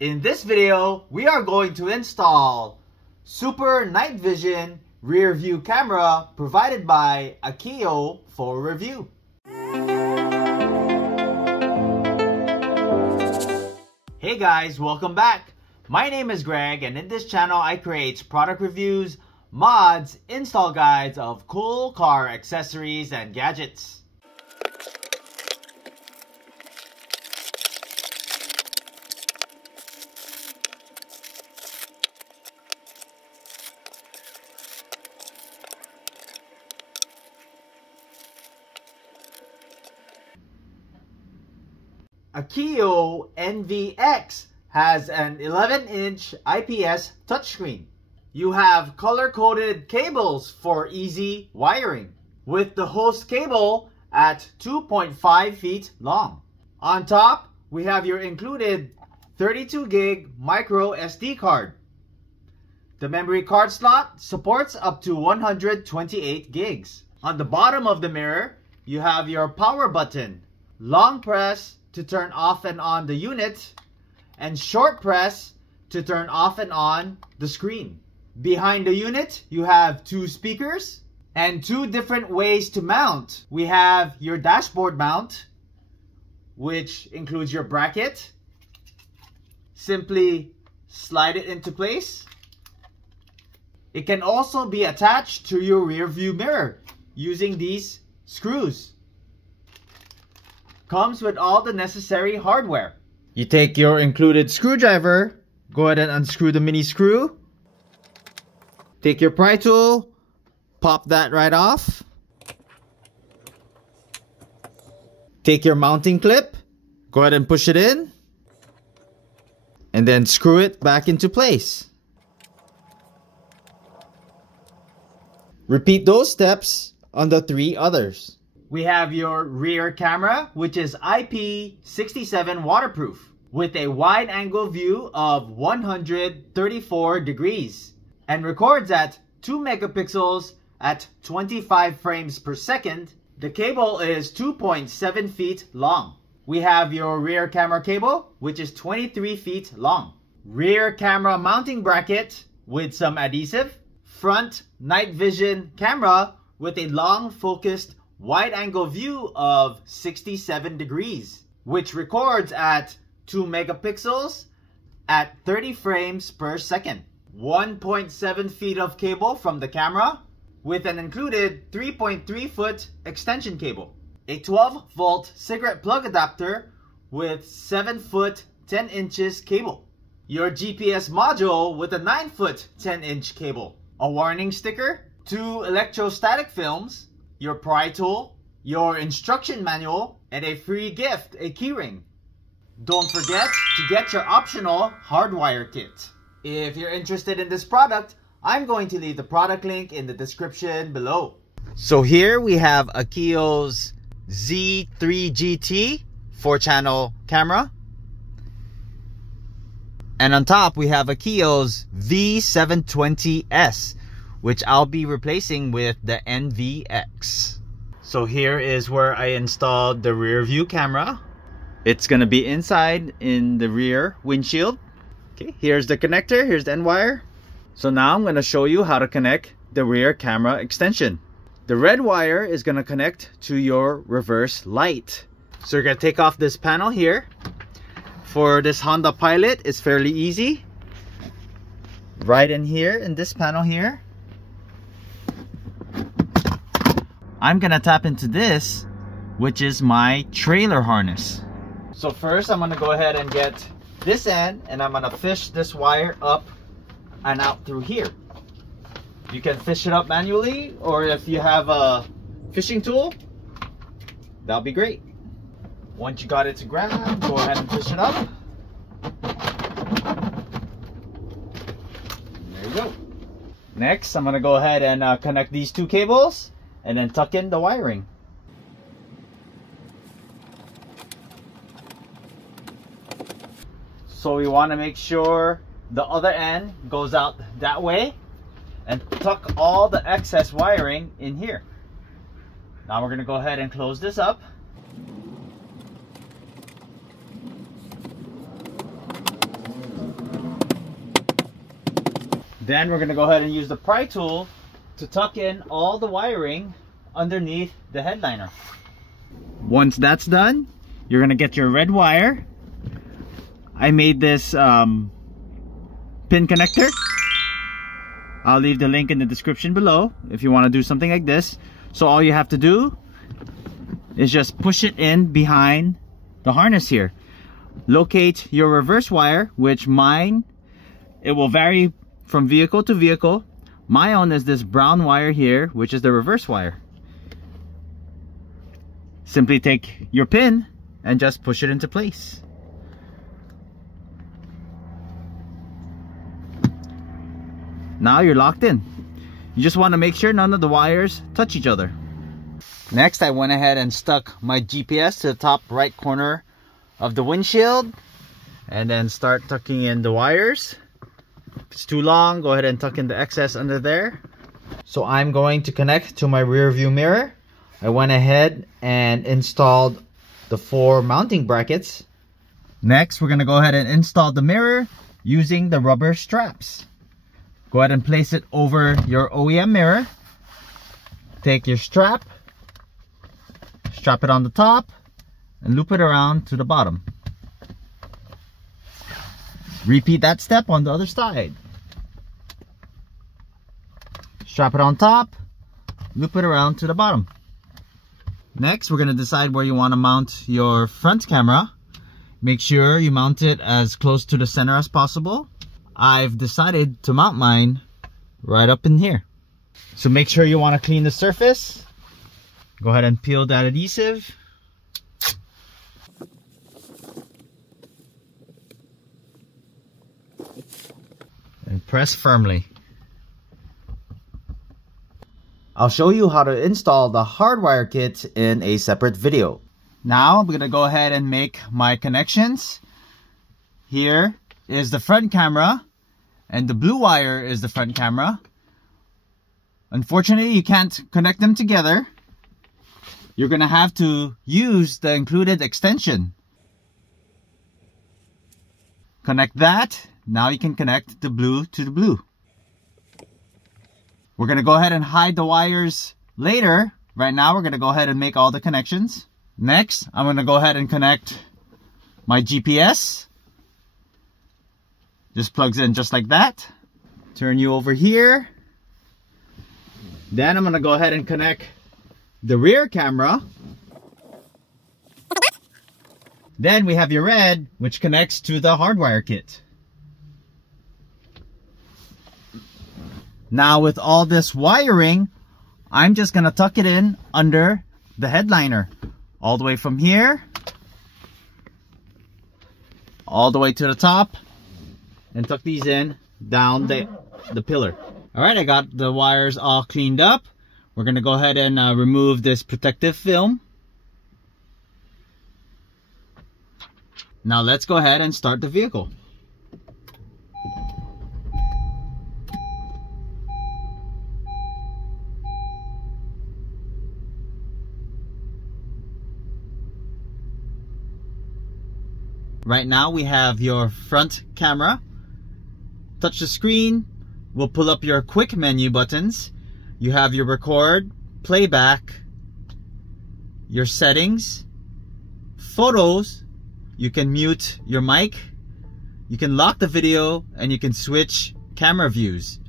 In this video, we are going to install Super Night Vision rear view camera provided by Akeeyo for review. Hey guys, welcome back. My name is Greg, and in this channel I create product reviews, mods, install guides of cool car accessories and gadgets. Akeeyo NVX has an 11-inch IPS touchscreen. You have color-coded cables for easy wiring, with the host cable at 2.5 feet long. On top, we have your included 32 gig micro SD card. The memory card slot supports up to 128 gigs. On the bottom of the mirror, you have your power button. Long press to turn off and on the unit, and short press to turn off and on the screen. Behind the unit, you have two speakers and two different ways to mount. We have your dashboard mount, which includes your bracket. Simply slide it into place. It can also be attached to your rear view mirror using these screws. Comes with all the necessary hardware. You take your included screwdriver, go ahead and unscrew the mini screw. Take your pry tool, pop that right off. Take your mounting clip, go ahead and push it in, and then screw it back into place. Repeat those steps on the three others. We have your rear camera, which is IP67 waterproof, with a wide angle view of 134 degrees and records at 2 megapixels at 25 frames per second. The cable is 2.7 feet long. We have your rear camera cable, which is 23 feet long. Rear camera mounting bracket with some adhesive. Front night vision camera with a long focused wide angle view of 67 degrees, which records at 2 megapixels at 30 frames per second. 1.7 feet of cable from the camera with an included 3.3 foot extension cable. A 12 volt cigarette plug adapter with 7 foot 10 inches cable. Your GPS module with a 9 foot 10 inch cable. A warning sticker, 2 electrostatic films, your pry tool, your instruction manual, and a free gift, a keyring. Don't forget to get your optional hardwire kit. If you're interested in this product, I'm going to leave the product link in the description below. So here we have Akeeyo's Z3GT 4-channel camera. And on top we have Akeeyo's V720S, which I'll be replacing with the NVX. So here is where I installed the rear view camera. It's gonna be inside in the rear windshield. Okay, here's the connector, here's the end wire. So now I'm gonna show you how to connect the rear camera extension. The red wire is gonna connect to your reverse light. So you're gonna take off this panel here. For this Honda Pilot, it's fairly easy. Right in here, in this panel here, I'm gonna tap into this, which is my trailer harness. So first I'm gonna go ahead and get this end, and I'm gonna fish this wire up and out through here. You can fish it up manually, or if you have a fishing tool, that'll be great. Once you got it to grab, go ahead and fish it up. There you go. Next, I'm gonna go ahead and connect these two cables and then tuck in the wiring. So we want to make sure the other end goes out that way and tuck all the excess wiring in here. Now we're going to go ahead and close this up. Then we're going to go ahead and use the pry tool to tuck in all the wiring underneath the headliner. Once that's done, you're going to get your red wire. I made this pin connector. I'll leave the link in the description below if you want to do something like this. So all you have to do is just push it in behind the harness here. Locate your reverse wire, which mine, it will vary from vehicle to vehicle. My own is this brown wire here, which is the reverse wire. Simply take your pin and just push it into place. Now you're locked in. You just want to make sure none of the wires touch each other. Next, I went ahead and stuck my GPS to the top right corner of the windshield, and then start tucking in the wires. If it's too long, go ahead and tuck in the excess under there. So I'm going to connect to my rear view mirror. I went ahead and installed the 4 mounting brackets. Next, we're going to go ahead and install the mirror using the rubber straps. Go ahead and place it over your OEM mirror. Take your strap, strap it on the top, and loop it around to the bottom. Repeat that step on the other side. Strap it on top, loop it around to the bottom. Next, we're going to decide where you want to mount your front camera. Make sure you mount it as close to the center as possible. I've decided to mount mine right up in here. So make sure you want to clean the surface. Go ahead and peel that adhesive. And press firmly. I'll show you how to install the Hardwire Kit in a separate video. Now I'm going to go ahead and make my connections. Here is the front camera, and the blue wire is the front camera. Unfortunately, you can't connect them together. You're going to have to use the included extension. Connect that. Now you can connect the blue to the blue. We're going to go ahead and hide the wires later. Right now, we're going to go ahead and make all the connections. Next, I'm going to go ahead and connect my GPS. Just plugs in just like that. Turn you over here. Then I'm going to go ahead and connect the rear camera. Then we have your red, which connects to the Hardwire Kit. Now with all this wiring, I'm just going to tuck it in under the headliner. All the way from here, all the way to the top, and tuck these in down the pillar. Alright, I got the wires all cleaned up. We're going to go ahead and remove this protective film. Now let's go ahead and start the vehicle. Right now we have your front camera. Touch the screen. We'll pull up your quick menu buttons. You have your record, playback, your settings, photos. You can mute your mic. You can lock the video, and you can switch camera views.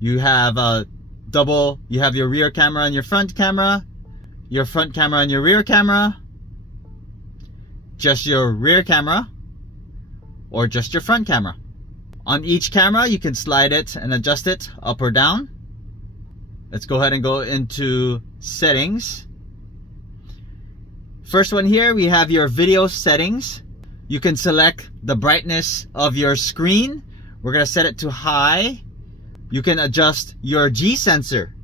You have you have your rear camera and your front camera and your rear camera, just your rear camera, or just your front camera. On each camera, you can slide it and adjust it up or down. Let's go ahead and go into settings. First one here, we have your video settings. You can select the brightness of your screen. We're going to set it to high. You can adjust your G sensor.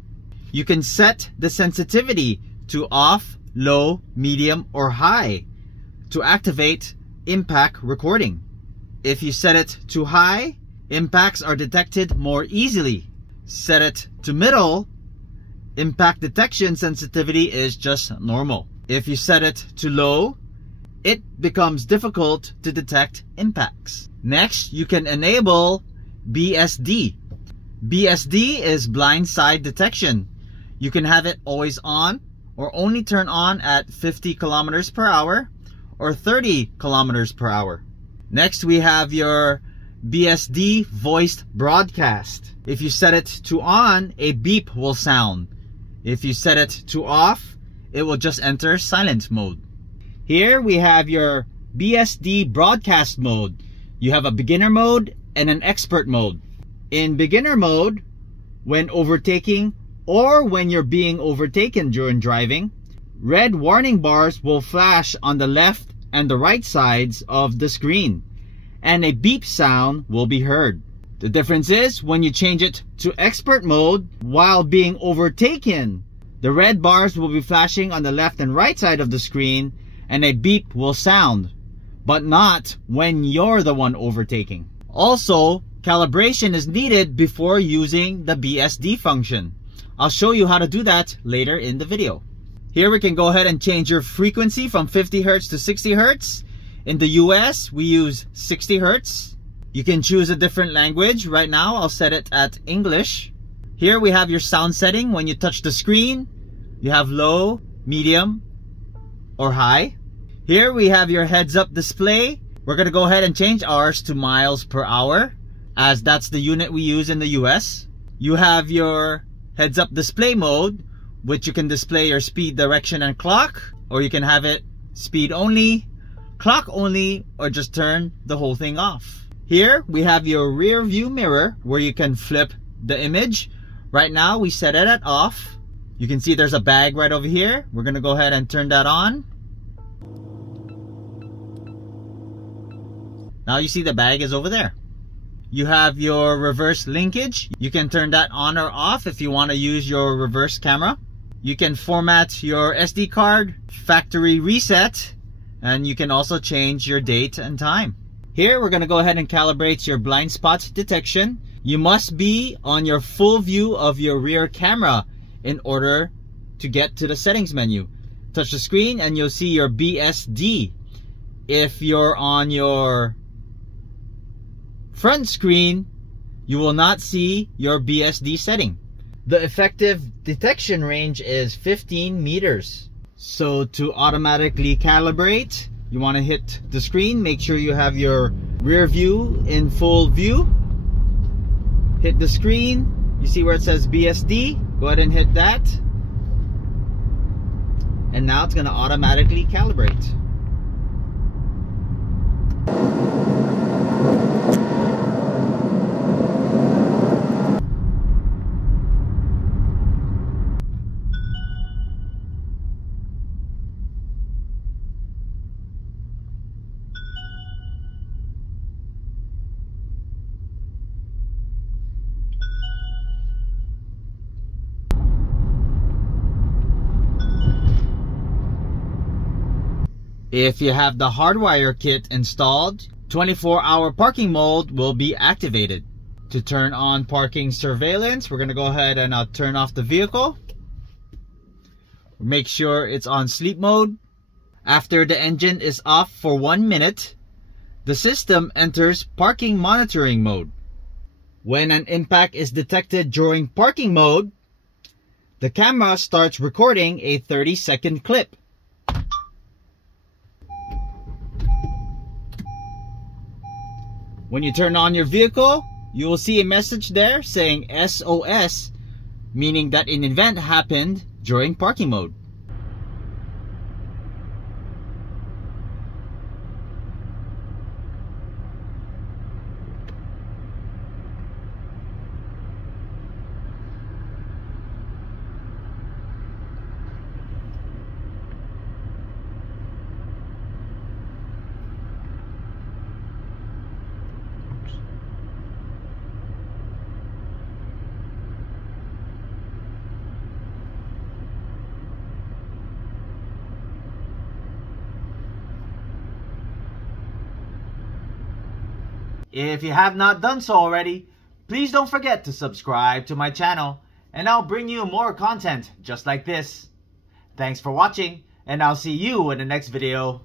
You can set the sensitivity to off, low, medium, or high to activate impact recording. If you set it to high, impacts are detected more easily. Set it to middle, impact detection sensitivity is just normal. If you set it to low, it becomes difficult to detect impacts. Next, you can enable BSD. BSD is blind side detection. You can have it always on or only turn on at 50 kilometers per hour or 30 kilometers per hour. Next, we have your BSD voiced broadcast. If you set it to on, a beep will sound. If you set it to off, it will just enter silent mode. Here we have your BSD broadcast mode. You have a beginner mode and an expert mode. In beginner mode, when overtaking or when you're being overtaken during driving, red warning bars will flash on the left and the right sides of the screen, and a beep sound will be heard. The difference is when you change it to expert mode while being overtaken, the red bars will be flashing on the left and right side of the screen and a beep will sound, but not when you're the one overtaking. Also, calibration is needed before using the BSD function. I'll show you how to do that later in the video. Here we can go ahead and change your frequency from 50 Hz to 60 Hz. In the US, we use 60 Hz. You can choose a different language. Right now, I'll set it at English. Here we have your sound setting. When you touch the screen, you have low, medium, or high. Here we have your heads-up display. We're going to go ahead and change ours to miles per hour, as that's the unit we use in the US. You have your heads-up display mode, which you can display your speed, direction, and clock, or you can have it speed only, clock only, or just turn the whole thing off. Here we have your rear view mirror where you can flip the image. Right now we set it at off. You can see there's a bag right over here. We're gonna go ahead and turn that on. Now you see the bag is over there. You have your reverse linkage. You can turn that on or off if you want to use your reverse camera. You can format your SD card, factory reset, and you can also change your date and time. Here we're going to go ahead and calibrate your blind spot detection. You must be on your full view of your rear camera in order to get to the settings menu. Touch the screen and you'll see your BSD. If you're on your front screen, you will not see your BSD setting. The effective detection range is 15 meters. So to automatically calibrate, you want to hit the screen, make sure you have your rear view in full view. Hit the screen, you see where it says BSD, go ahead and hit that. And now it's going to automatically calibrate. If you have the Hardwire Kit installed, 24-hour parking mode will be activated. To turn on parking surveillance, we're going to go ahead and turn off the vehicle. Make sure it's on sleep mode. After the engine is off for 1 minute, the system enters parking monitoring mode. When an impact is detected during parking mode, the camera starts recording a 30-second clip. When you turn on your vehicle, you will see a message there saying SOS, meaning that an event happened during parking mode. If you have not done so already, please don't forget to subscribe to my channel, and I'll bring you more content just like this. Thanks for watching, and I'll see you in the next video.